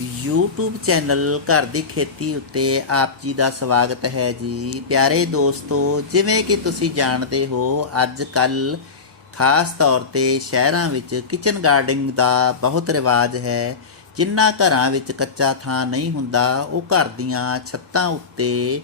YouTube channel ਘਰ ਦੀ ਖੇਤੀ ਉੱਤੇ ਆਪ ਜੀ ਦਾ ਸਵਾਗਤ ਹੈ ਜੀ। ਪਿਆਰੇ ਦੋਸਤੋ, ਜਿਵੇਂ ਕਿ ਤੁਸੀਂ ਜਾਣਦੇ ਹੋ ਅੱਜ ਕੱਲ ਖਾਸ ਤੌਰ ਤੇ ਸ਼ਹਿਰਾਂ ਵਿੱਚ ਕਿਚਨ ਗਾਰਡਨਿੰਗ ਦਾ ਬਹੁਤ ਰਿਵਾਜ ਹੈ। ਜਿਨ੍ਹਾਂ ਘਰਾਂ ਵਿੱਚ ਕੱਚਾ ਥਾਂ ਨਹੀਂ ਹੁੰਦਾ, ਉਹ ਘਰ ਦੀਆਂ ਛੱਤਾਂ ਉੱਤੇ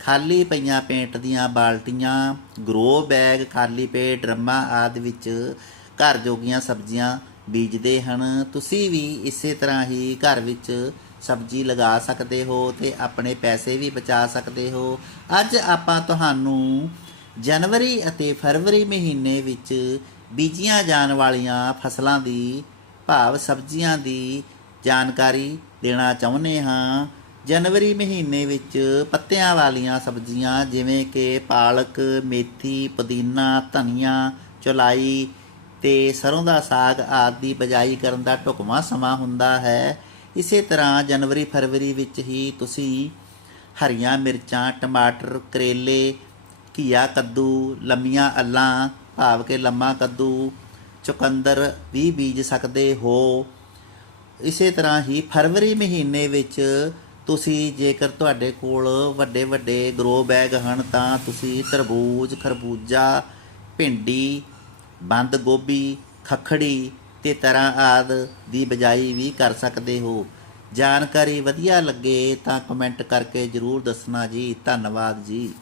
ਖਾਲੀ ਪਈਆਂ ਪੇਂਟ ਦੀਆਂ ਬਾਲਟੀਆਂ ਗਰੋ ਬੈਗ ਖਾਲੀ ਪਏ ਡਰਮਾਂ ਆਦਿ ਵਿੱਚ ਘਰ ਜੋਗੀਆਂ ਸਬਜ਼ੀਆਂ ਬੀਜਦੇ ਹਨ। ਤੁਸੀਂ ਵੀ ਇਸੇ ਤਰ੍ਹਾਂ ਹੀ ਘਰ ਵਿੱਚ ਸਬਜ਼ੀ ਲਗਾ ਸਕਦੇ ਹੋ ਤੇ ਆਪਣੇ ਪੈਸੇ ਵੀ ਬਚਾ ਸਕਦੇ ਹੋ। ਅੱਜ ਆਪਾਂ ਤੁਹਾਨੂੰ ਜਨਵਰੀ ਅਤੇ ਫਰਵਰੀ ਮਹੀਨੇ ਵਿੱਚ ਬੀਜੀਆਂ ਜਾਣ ਵਾਲੀਆਂ ਫਸਲਾਂ ਦੀ ਭਾਵ ਸਬਜ਼ੀਆਂ ਦੀ ਜਾਣਕਾਰੀ ਦੇਣਾ ਚਾਹੁੰਦੇ ਹਾਂ। ਜਨਵਰੀ ਮਹੀਨੇ ਵਿੱਚ ਪੱਤਿਆਂ ਵਾਲੀਆਂ ਸਬਜ਼ੀਆਂ ਜਿਵੇਂ ਕਿ ਪਾਲਕ, ਮੇਥੀ, ਪੁਦੀਨਾ, ਧਨੀਆ, ਚੁਲਾਈ ਤੇ ਸਰੋਂ ਦਾ ਸਾਗ ਆਦਿ ਦੀ ਬਜਾਈ ਕਰਨ ਦਾ ਢੁਕਵਾਂ ਸਮਾਂ ਹੁੰਦਾ ਹੈ। ਇਸੇ ਤਰ੍ਹਾਂ ਜਨਵਰੀ ਫਰਵਰੀ ਵਿੱਚ ਹੀ ਤੁਸੀਂ ਹਰੀਆਂ ਮਿਰਚਾਂ, ਟਮਾਟਰ, ਕਰੇਲੇ, ਘੀਆ ਕੱਦੂ, ਲੰਮੀਆਂ ਅੱਲਾਂ, ਭਾਵ ਕੇ ਲੰਮਾ ਕੱਦੂ, ਚੁਕੰਦਰ ਵੀ ਬੀਜ ਸਕਦੇ ਹੋ। ਇਸੇ ਤਰ੍ਹਾਂ ਹੀ ਫਰਵਰੀ ਮਹੀਨੇ ਵਿੱਚ ਤੁਸੀਂ ਜੇਕਰ ਤੁਹਾਡੇ ਕੋਲ ਵੱਡੇ ਵੱਡੇ ਗਰੋ ਬੈਗ ਹਨ ਤਾਂ ਤੁਸੀਂ ਤਰਬੂਜ, ਖਰਬੂਜਾ, ਭਿੰਡੀ ਬੰਦ ਗੋਭੀ, ਖੱਖੜੀ ਤੇ ਤਰ੍ਹਾਂ ਆਦ ਦੀ ਬਜਾਈ ਵੀ ਕਰ ਸਕਦੇ ਹੋ। ਜਾਣਕਾਰੀ ਵਧੀਆ ਲੱਗੇ ਤਾਂ ਕਮੈਂਟ ਕਰਕੇ ਜਰੂਰ ਦੱਸਣਾ ਜੀ। ਧੰਨਵਾਦ ਜੀ।